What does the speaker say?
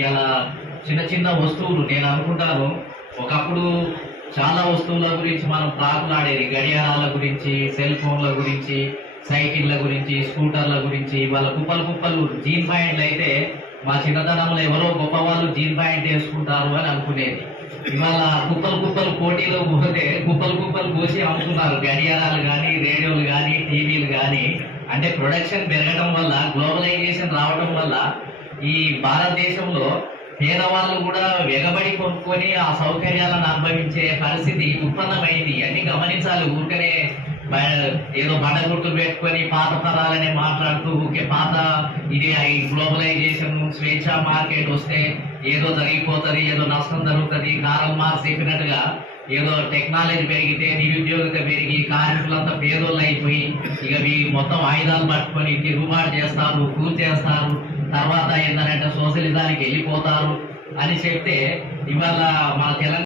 ఇలా చిన్న చిన్న వస్తువులు నేను అనుకుంటాను. ఒకప్పుడు చాలా వస్తువుల గురించి మనం ప్రాకులాడేది, గడియారాల గురించి, సెల్ ఫోన్ల గురించి, సైకిళ్ళ గురించి, స్కూటర్ల గురించి. ఇవాళ కుప్పలు కుప్పలు జీన్ ప్యాంట్లు అయితే మా చిన్నతనంలో ఎవరో గొప్పవాళ్ళు జీన్ ప్యాంట్ వేసుకుంటారు అని అనుకునేది. ఇవాళ కుప్పలు కుప్పలు పోటీలో పోతే కుప్పలు కుప్పలు పోసి అమ్ముతున్నారు గడియారాలు కానీ, రేడియోలు కానీ, టీవీలు కానీ. అంటే ప్రొడక్షన్ పెరగడం వల్ల, గ్లోబలైజేషన్ రావడం వల్ల ఈ భారతదేశంలో పేదవాళ్ళు కూడా వెగబడి కొనుక్కొని ఆ సౌకర్యాలను అనుభవించే పరిస్థితి ఉత్పన్నమైంది. అన్ని గమనించాలి. ఊరికనే ఏదో బండగుర్తులు పెట్టుకొని పాత తరాలనే మాట్లాడుతూ ఊరికే పాత ఇది గ్లోబలైజేషన్, స్వేచ్ఛ మార్కెట్ వస్తే ఏదో జరిగిపోతుంది, ఏదో నష్టం జరుగుతుంది. కారల్ మార్క్స్ చెప్పినట్టుగా ఏదో టెక్నాలజీ పెరిగితే నిరుద్యోగిత పెరిగి కార్మికులంతా పేదోళ్ళు అయిపోయి ఇక మొత్తం ఆయుధాలు పట్టుకొని తిరుగుబాటు చేస్తారు, కూల్ చేస్తారు, తర్వాత ఏంటంటే సోషలిజానికి వెళ్ళిపోతారు అని చెప్తే ఇవాళ మన తెలంగాణ